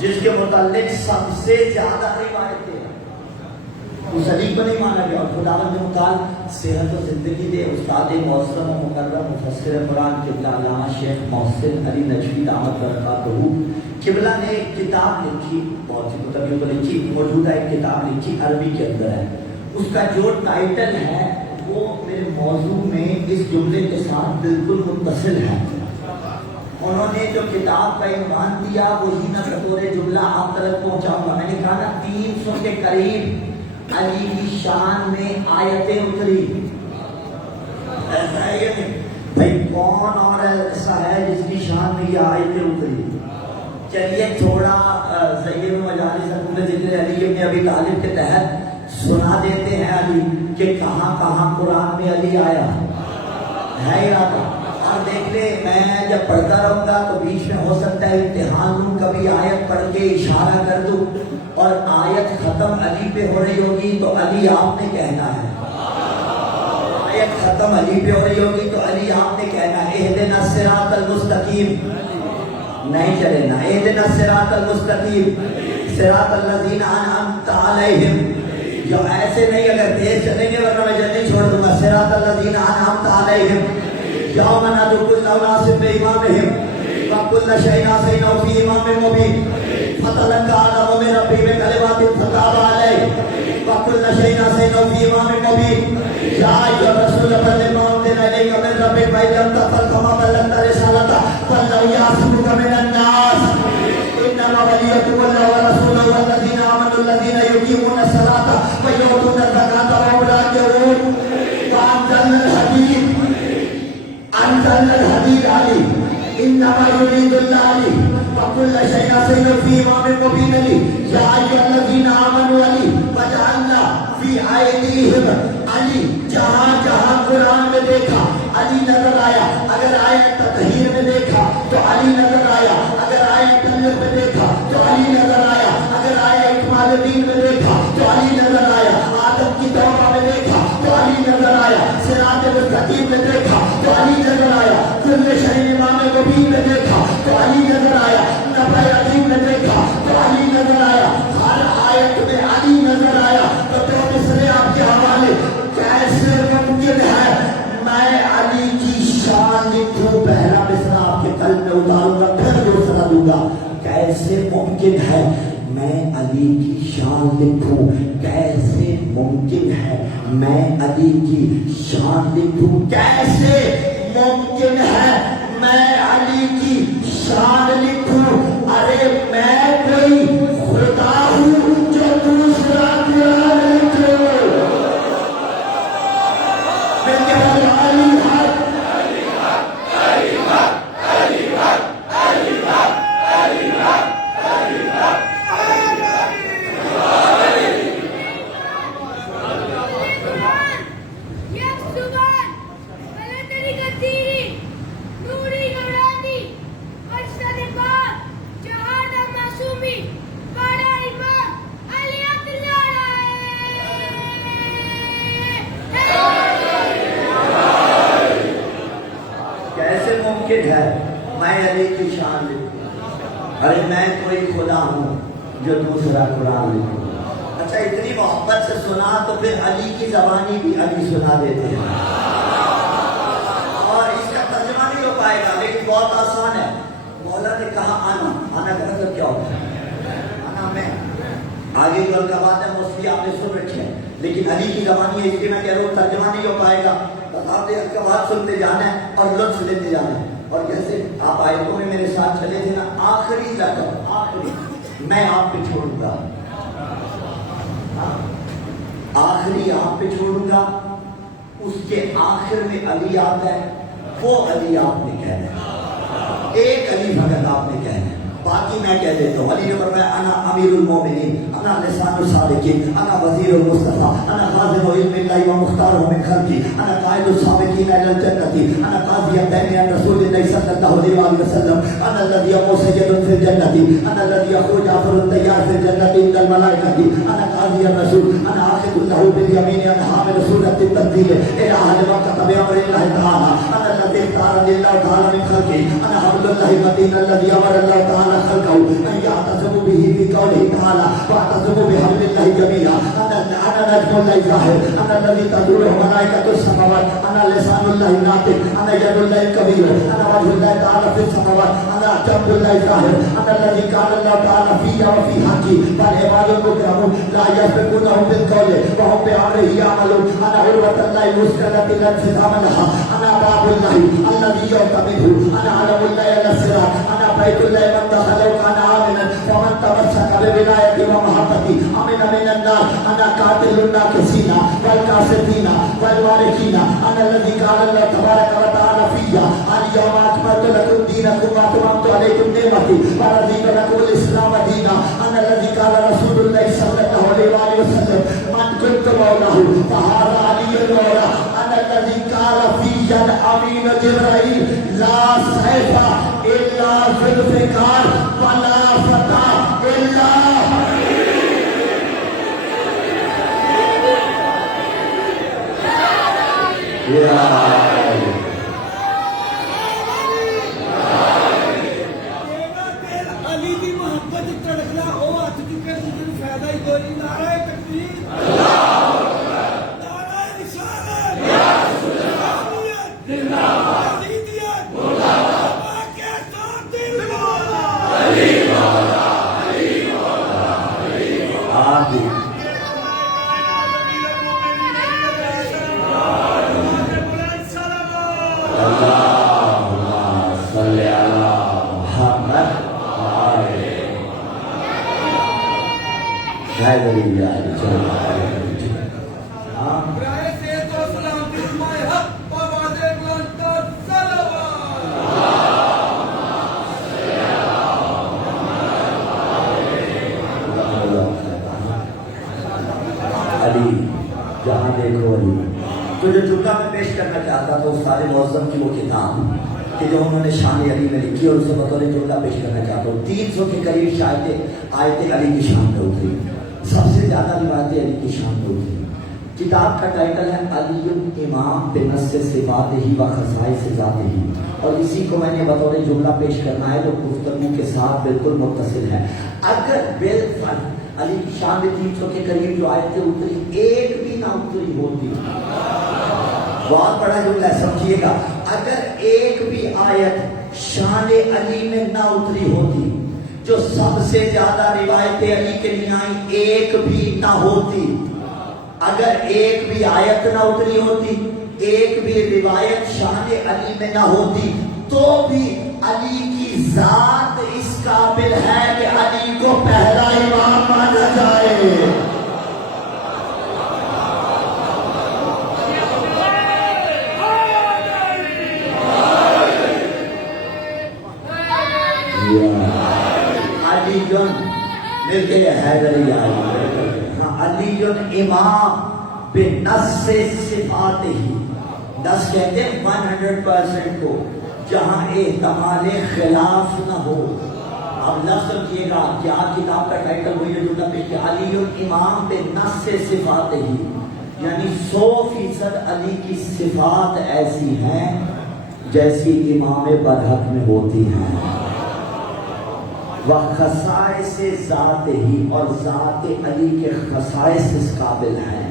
جس کے متعلق سب سے زیادہ روایتیں ہیں، اس علی کو نہیں مانا گیا، اور خداوند متعال صحت و زندگی دے استاد معظم و مکرم مفسر قرآن قبلہ علامہ شیخ محسن علی نجوی دامت برکاتہ قبلہ نے ایک کتاب لکھی، بہت سی کتابوں کو لکھی، موجودہ ایک کتاب لکھی عربی کے اندر ہے، اس کا جو ٹائٹل ہے وہ میرے موضوع میں اس جملے کے ساتھ بالکل متصل ہے۔ انہوں نے جو کتاب کا عنوان دیا وہی میں بطور جملہ آپ تک پہنچاؤں گا۔ میں نے کہا نا 300 کے قریب علی کی شان میں آیتیں اتری، ایسا ہے یہ نہیں بھائی کون اور ایسا ہے جس کی شان میں یہ آیتیں اتری؟ چلیے تھوڑا سید مجالس حکم ذکر علی ابن ابی طالب کے تحت سنا دیتے ہیں علی کہ کہاں کہاں قرآن میں علی آیا ہے ارادہ۔ اور دیکھ لے، میں جب پڑھتا رہوں گا تو بیچ میں ہو سکتا ہے امتحان لوں، کبھی آیت پڑھ کے اشارہ کر دوں اور آیت ختم علی پہ ہو رہی ہوگی تو علی آپ نے کہنا ہے، آیت ختم علی پہ ہو رہی ہوگی تو علی آپ نے کہنا ہے اہدنا الصراط المستقیم، نہیں چلے نا، اہدنا الصراط المستقیم صراط الذین انعمت علیہم، جو ایسے نہیں اگر تیز چلیں گے ورنہ میں جلدی چھوڑ دوں گا، صراط الذین انعمت علیہم یوم ندعو کل اناس بامامہم وکل شیء آتیناہ فی امام مبین فتلقی آدم من ربہ بکلمات فتاب علیہ وکل شیء آتیناہ فی امام مبین یا ایھا الرسول بلغ ما انزل الیک من ربک وان لم تفعل فما بلغت رسالتہ واللہ یعصمک من الناس انما ولیکم اللہ ورسولہ والذین آمنوا الذین یقیمون الصلاۃ ویؤتون الزکاۃ وهم راکعون وانزلنا الحدید انزلنا الحدید علی انما یرید اللہ علی وکل شیء آتیناہ فی امام مبین علی یا ایھا الذین آمنوا علی وجعلنا فی ایدیہم علی، جہاں جہاں قرآن میں دیکھا علی نظر آیا، اگر آیت تطہیر میں دیکھا تو علی نظر آیا، اگر آیت تنویر میں دیکھا تو علی نظر آیا، اگر آیت اکمال دین میں دیکھا تو علی نظر آیا، آدم کی توبہ میں دیکھا تو علی نظر آیا، صراط مستقیم میں دیکھا تو علی نظر آیا، کل شیء امام مبین میں دیکھا تو علی نظر آیا، نبأ عظیم میں دیکھا تو علی نظر آیا، ہر آیت میں علی نظر آیا۔ تو مصرے آپ کے حوالے میں علی کی شان لکھوں؟ کیسے ممکن ہے میں علی کی شان لکھوں؟ کیسے ممکن ہے میں علی کی شان لکھوں؟ ارے میں کوئی خدا ہوں جو دوسرا قرآن لکھے؟ میں کہہ رہا ہوں علی حق، علی حق، علی حق، علی حق، علی حق، علی حق، علی حق۔ ہے میں علی کی شان لکھوں؟ ارے میں کوئی خدا ہوں جو دوسرا قرآن لکھوں؟ اچھا اتنی محبت سے سنا تو پھر علی کی زبانی بھی علی سنا دیتے ہیں، اور اس کا ترجمہ نہیں ہو پائے گا لیکن بہت آسان ہے۔ مولا نے کہا آنا، آنا کا مطلب کیا ہوتا ہے؟ آنا میں، آگے جو القابات ہے موسٹلی آپ نے سن رکھے ہیں، لیکن علی کی زبانی ہے اس لیے میں کہہ رہا ہوں ترجمہ نہیں ہو پائے گا، بس آپ نے القابات سنتے جانا ہے اور لطف لیتے جانا ہے۔ اور جیسے آپ آیتوں میں میرے ساتھ چلے تھے نا، آخری لقب، آخری میں آپ پہ چھوڑوں گا، آخری آپ پہ چھوڑوں گا، اس کے آخر میں علی آتا ہے، وہ علی آپ نے کہنا ہے، ایک علی فقط آپ نے کہنا ہے، باقی میں کہہ دیتا ہوں۔ علی نے فرمایا انا امیر المومنین، انا لسان الصادقین، انا وزیر المصطفیٰ، انا خازن علم اللہ و مختار من خلقی، انا قائد السابقین الی الجنة، انا قاضی بین رسول اللہ صلی اللہ علیہ وسلم، انا الذی ابو سید فی الجنة، انا الذی اخرج جعفر الطیار فی الجنة عند الملائکة، انا قاضی الرسول، انا آخذ له بالیمین، انا حامل سورة التنزیل الی اہل مکہ بامر اللہ تعالی، انا الذی اختارنی اللہ تعالی من خلقی، انا حبل اللہ المتین الذی امر اللہ تعالی خلقه ان يعتصموا به في قوله تعالى واعتصموا بحبل الله جميعا، انا نجم الله ظاهر، انا الذي تدعوه ملائكة السماوات، انا لسان الله ناطق، انا يد الله الكبير، انا وجه الله تعالى في السماوات، انا جنب الله ظاهر، انا الذي قال الله تعالى في وفي حقي فالعباد المكرمون لا يسبقونه بالقول وهم بأمره يعملون، انا عروة الله المسكنة لا انفصام لها، انا باب الله الذي يعتمده، انا علم الله على الصراط، انا بيت الله من دخله كان آمنا ومن تمسك بولايتي ومحبتي امن من النار، انا قاتل الناكسين والكاسدين والوارثين، انا الذي قال الله تبارك وتعالى فيا اليوم اكملت لكم دينكم واتممت عليكم نعمتي ورضيت لكم الاسلام دينا، انا الذي قال رسول الله صلى الله عليه وسلم من كنت مولاه فهذا علي المولى، انا الذي قال فيا الامين جبرائيل لا سيف الا ذوالفقار ولا فتح الا علی دی محبت تڑکلا او ہاتھ چکے جن فائدہ ہی کوئی، نعرہ تکبیر، نعرہ رسالت، یزیدیت، کے ساتھ دل مولا، علی مولا، علی مولا، علی مولا۔ برائے صحت و سلامتی فرمائے حق و وعدے بلند پر صلوات۔ علی جہاں دیکھو علی، تو جو جملہ میں پیش کرنا چاہتا تو استاد معظم کی وہ کتاب کہ جو انہوں نے شان علی میں لکھی اور اسے بطور جملہ پیش کرنا چاہتا ہوں۔ 300 کے قریب آیتیں علی کی شان میں اتری، سب سے زیادہ روایتیں علی کی شان میں اتری۔ کتاب کا ٹائٹل ہے علی امام بنص صفات ہی و خصائص ذات ہی، اور اسی کو میں نے بطور جملہ پیش کرنا ہے جو گفتگو کے ساتھ بالکل متصل ہے۔ اگر بالفرض علی کی شان میں 300 کے قریب جو آیتیں اتری ایک بھی نہ اتری ہوتی، بہت بڑا جملہ ہے سمجھیے گا، اگر ایک بھی آیت شان علی میں نہ اتری ہوتی، جو سب سے زیادہ روایتیں علی کے لیے آئیں ایک بھی نہ ہوتی، اگر ایک بھی آیت نہ اتری ہوتی، ایک بھی روایت شان علی میں نہ ہوتی، تو بھی علی کی ذات اس قابل ہے کہ علی کو پہلا امام مانا جائے۔ علی جن مل کے حیدری آئی، ہاں علی جن امام بنص صفات ہی، نص کہتے ہیں 100% کو، جہاں احتمال خلاف نہ ہو۔ اب لفظ سمجھیے گا کیا کتاب کا ٹائٹل ہوئی ہے جو پیش کیا، علی الامام بنص صفات ہی، یعنی 100% علی کی صفات ایسی ہیں جیسی امام برحق میں ہوتی ہیں، وخصائص ذات ہی، اور ذات علی کے خصائص اس قابل ہیں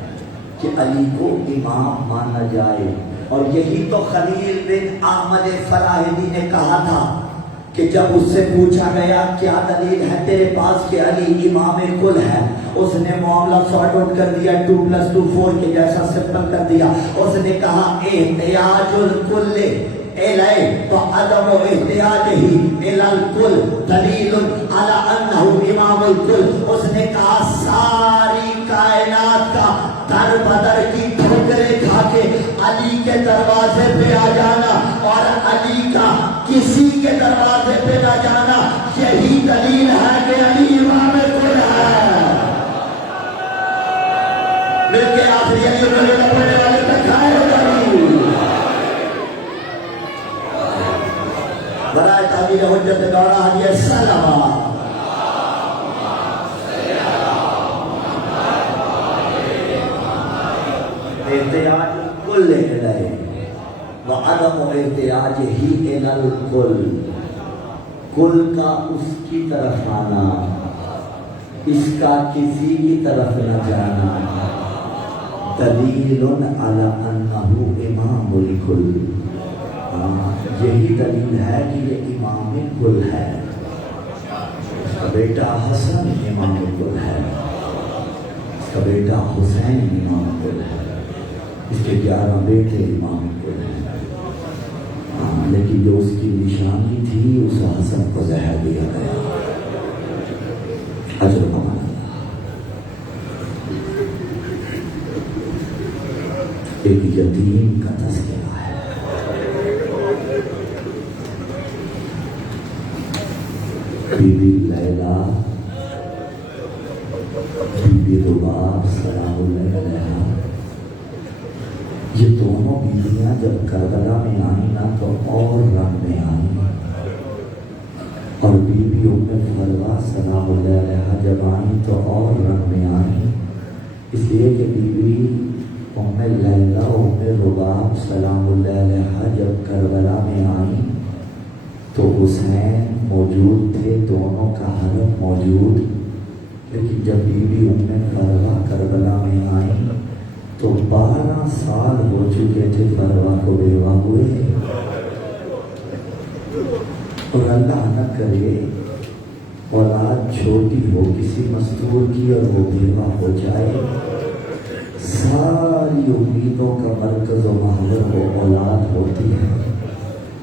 کہ علی کو امام مانا جائے۔ اور یہی تو خلیل بن احمد فراہیدی نے کہا تھا کہ جب اس سے پوچھا گیا کیا دلیل ہے تیرے پاس کہ علی امام کل ہے، اس نے معاملہ سارٹ آؤٹ کر دیا، 2+2 4 کے جیسا سمپل کر دیا۔ اس نے کہا احتیاج الکل الیہ تو عدم احتیاج ہی الی الکل دلیل علی انہ امام الکل۔ اس نے کہا ساری کائنات کا در بدر کی ٹھوکریں کھا کے علی کے دروازے پہ آ جانا اور علی کا کسی کے دروازے پہ نہ جانا، یہی دلیل ہے کہ علی امام کل ہے۔ مل کے آخری علی انہوں نے پڑھنے والے تک کھائے ہو دلیل برائے تعبیر حجت دورہ حدیث سلام۔ احتیاج کل الیہ وعدم احتیاج ہی الی الکل، کل کا اس کی طرف آنا، اس کا کسی کی طرف نہ جانا، دلیل علی انہ امام الکل، یہی دلیل ہے کہ یہ امام کل ہے۔ اس کا بیٹا حسن امام کل ہے، اس کا بیٹا حسین امام کل ہے، اس کے 11 بیٹے امام کل ہیں، لیکن جو اس کی نشانی تھی اس حسن کو زہر دیا گیا۔ اجر امان اللہ۔ ایک یتیم کا تذکرہ ہے، بی بی لیلا، بی بی رباب سلام اللہ علیہ، یہ دونوں بیویاں جب کربلا میں آئیں نا تو اور رنگ میں آئیں، اور بی بی ام فروہ سلام اللہ علیہ جب آئیں تو اور رنگ میں آئیں، اس لیے کہ بی بی ام لیلا ام رباب سلام اللہ علیہ جب کربلا میں آئیں تو حسین موجود تھے، دونوں کا حرم موجود، لیکن جب بی بی ام فروہ کربلا میں آئیں تو 12 سال ہو چکے تھے فروہ کو بیوہ ہوئے، اور اللہ نہ کرے اولاد چھوٹی ہو کسی مستور کی اور وہ بیوہ ہو جائے، ساری امیدوں کا مرکز و محور وہ اولاد ہوتی ہے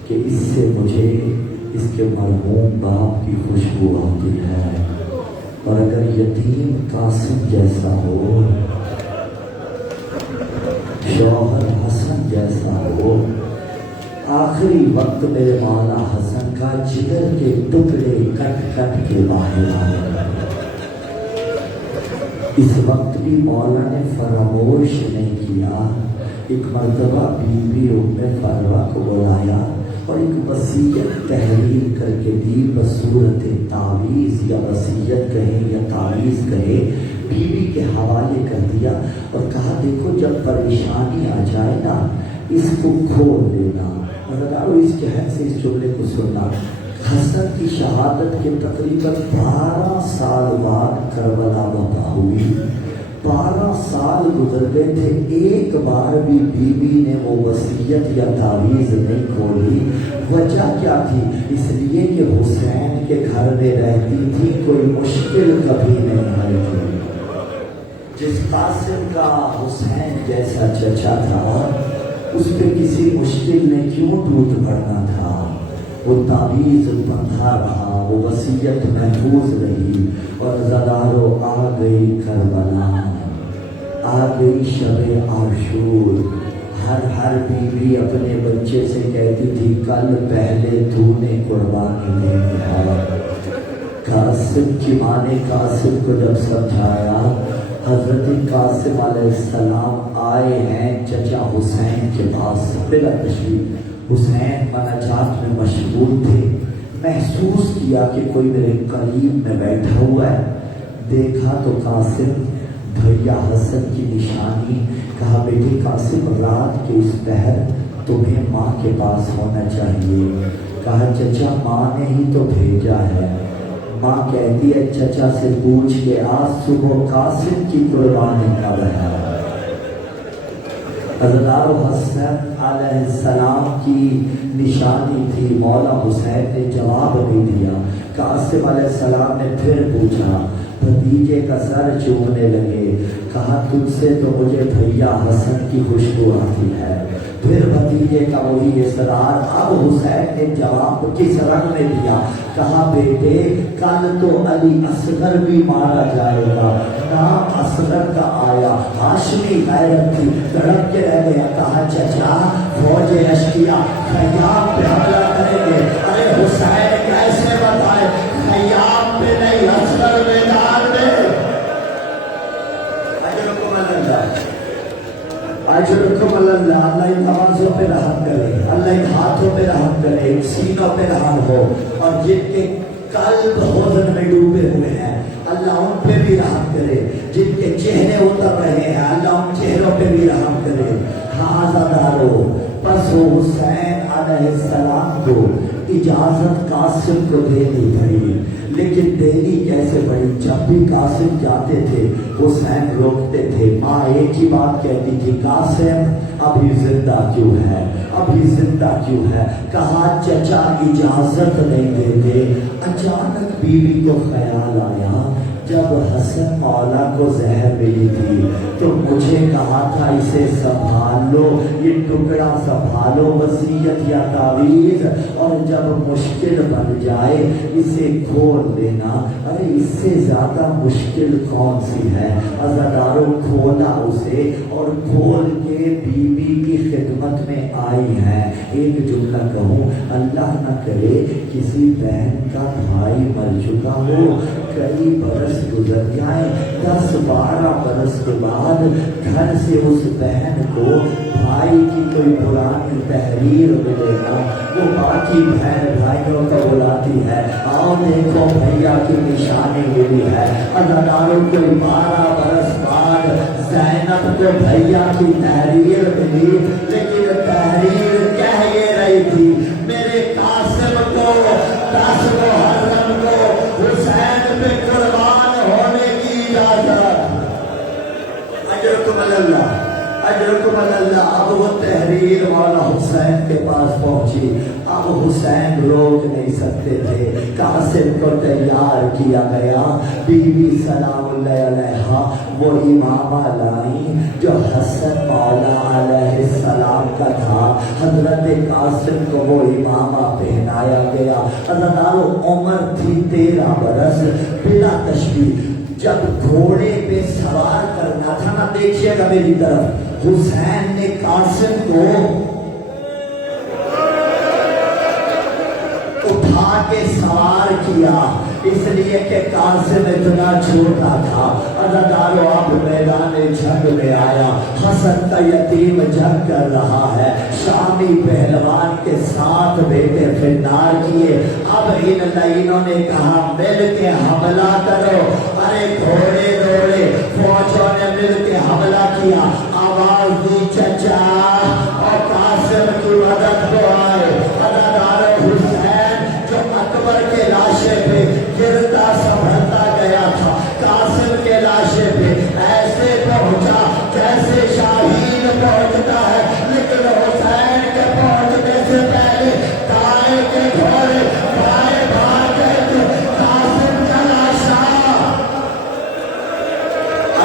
کہ اس سے مجھے اس کے مرحوم باپ کی خوشبو آتی ہے، اور اگر یتیم قاسم جیسا ہو، شوہر حسن جیسا ہو، آخری وقت میرے مولا حسن کا جگر کے ٹکڑے کٹ کٹ کے باہر آئے، اس وقت بھی مولا نے فراموش نہیں کیا۔ ایک مرتبہ بی بی ام فروہ کو بلایا اور ایک وصیت تحریر کر کے دی، بصورت تعویذ یا وصیت کہیں یا تعویذ کہے، بیوی کے حوالے کر دیا اور کہا دیکھو جب پریشانی آ جائے نا اس کو کھول دینا۔ اور اس کے حد سے اس جملے کو سننا، حسن کی شہادت کے تقریباً 12 سال بعد کربلا وبا ہوئی، 12 سال گزر گئے تھے، ایک بار بھی بیوی نے وہ وصیت یا تعویذ نہیں کھولی۔ وجہ کیا تھی؟ اس لیے کہ حسین کے گھر میں رہتی تھی، کوئی مشکل کبھی نہیں آئی تھی۔ جس قاسم کا حسین جیسا چچا تھا، اس پہ کسی مشکل نے کیوں ٹوٹ پڑنا تھا؟ وہ تعویذ بندھا رہا، وہ وصیت محفوظ رہی، اور زدارو آ گئی کربلا، آ گئی شب عاشور۔ ہر بیوی اپنے بچے سے کہتی تھی کل پہلے تو نے قربانی دینی ہے۔ قاسم کی ماں نے قاسم کو جب سمجھایا، حضرت قاسم علیہ السلام آئے ہیں چچا حسین کے پاس، بلا تشریف۔ حسین مناجات میں مشغول تھے، محسوس کیا کہ کوئی میرے قریب میں بیٹھا ہوا ہے۔ دیکھا تو قاسم بھیا حسن کی نشانی۔ کہا بیٹے قاسم، رات کے اس پہر تمہیں ماں کے پاس ہونا چاہیے۔ کہا چچا ماں نے ہی تو بھیجا ہے۔ ماں کہتی ہے چچا سے پوچھ کے آج صبح قاسم کی قربانی کب ہے؟ حضرت حسن علیہ السلام کی نشانی تھی۔ مولا حسین نے جواب نہیں دیا۔ قاسم علیہ السلام نے پھر پوچھا، بھتیجے کا سر چومنے لگے۔ کہا تجھ سے تو مجھے بھیا حسن کی خوشبو آتی ہے۔ پھر بھتیجے کا وہی اصرار۔ اب حسین نے جواب کس رنگ میں دیا؟ کہا بیٹے کل تو علی اصغر بھی مارا جائے گا، نام اصغر کا آیا۔ ہاشمی غیرت تھی، تڑپ کے رہ گیا۔ کہا چچا فوج اشکیا خیام پہ حملہ کریں گے۔ ارے حسین کیسے بتائے؟ خیام پہ نہیں، اصغر میدان میں۔ اجرکم اللہ، اللہ ان آوازوں پہ رحم کرے، اللہ ان ہاتھوں پہ رحم کرے، ان سینوں پہ رحم ہو، اور جن کے قلب حزن میں ڈوبے ہوئے ہیں اللہ ان پہ بھی رحم کرے، جن کے چہرے اتر رہے ہیں اللہ ان چہروں پہ بھی رحم کرے۔ ہاں زدارو، پس وہ حسین علیہ السلام کو اجازت قاسم کو دینی پڑی، لیکن دینی کیسے پڑی؟ جب بھی قاسم جاتے تھے حسین روکتے تھے۔ ماں ایک ہی بات کہتی تھی، قاسم ابھی زندہ کیوں ہے، ابھی زندہ کیوں ہے؟ کہا چچا اجازت نہیں دیتے۔ اچانک بیوی کو خیال آیا، جب حسن مولا کو زہر ملی تھی تو مجھے کہا تھا اسے سنبھال لو، یہ ٹکڑا سنبھالو، وصیت یا تعویذ، اور جب مشکل بن جائے اسے کھول لینا۔ ارے اس سے زیادہ مشکل کون سی ہے؟ عزاداروں کھولا اسے، اور کھول کے بیوی کی خدمت میں آئی ہیں۔ ایک جملہ کہوں، اللہ نہ کرے کسی بہن کا بھائی مر چکا ہو، کئی برس گزر جائیں، 10-12 برس کے بعد گھر سے اس بہن کو بھائی کی کوئی پرانی تحریر ملے گا، وہ باقی بہن بھائیوں کو بلاتی ہے، آؤ دیکھو بھیا کی نشانی ملی ہے۔ اداروں کوئی 12 برس بعد زینب کو بھیا کی تحریر ملی، لیکن تحریر کہہ یہ رہی تھی میرے قاسم کو، قاسم و حسن کو حسین پہ قربان ہونے کی اجازت۔ اجرکم اللہ، اجرکم اللہ۔ اب وہ تحریر مولا حسین کے پاس پہنچی، اب حسین روک نہیں سکتے تھے، قاسم کو تیار کیا گیا۔ بی بی سلام اللہ علیہا وہ امامہ لائیں جو حسن مولا علیہ السلام کا تھا، حضرت قاسم کو وہ امامہ پہنایا گیا۔ عزادارو عمر تھی 13 برس، بلا تشبیہ۔ جب گھوڑے پہ سوار کرنا تھا نا، دیکھیے گا میری طرف، حسین نے قاسم کو اٹھا کے سوار کیا، اس لیے کہ قاسم اتنا چھوٹا تھا۔ عزادارو اب میدان جنگ میں آیا، حسن کا یتیم جنگ کر رہا ہے، شامی پہلوان کے 7 بیٹے فنار کیے۔ اب ان لائنوں نے کہا مل کے حملہ کرو، ارے گھوڑے دوڑے، فوجوں نے مل کے حملہ کیا۔ آواز دی چچا اور قاسم کی مدد کو آئے۔ عزادارو حسین جو اکبر کے لاشے پہ گرتا سنبھلتا گیا تھا، قاسم کے لاشے پہ ایسے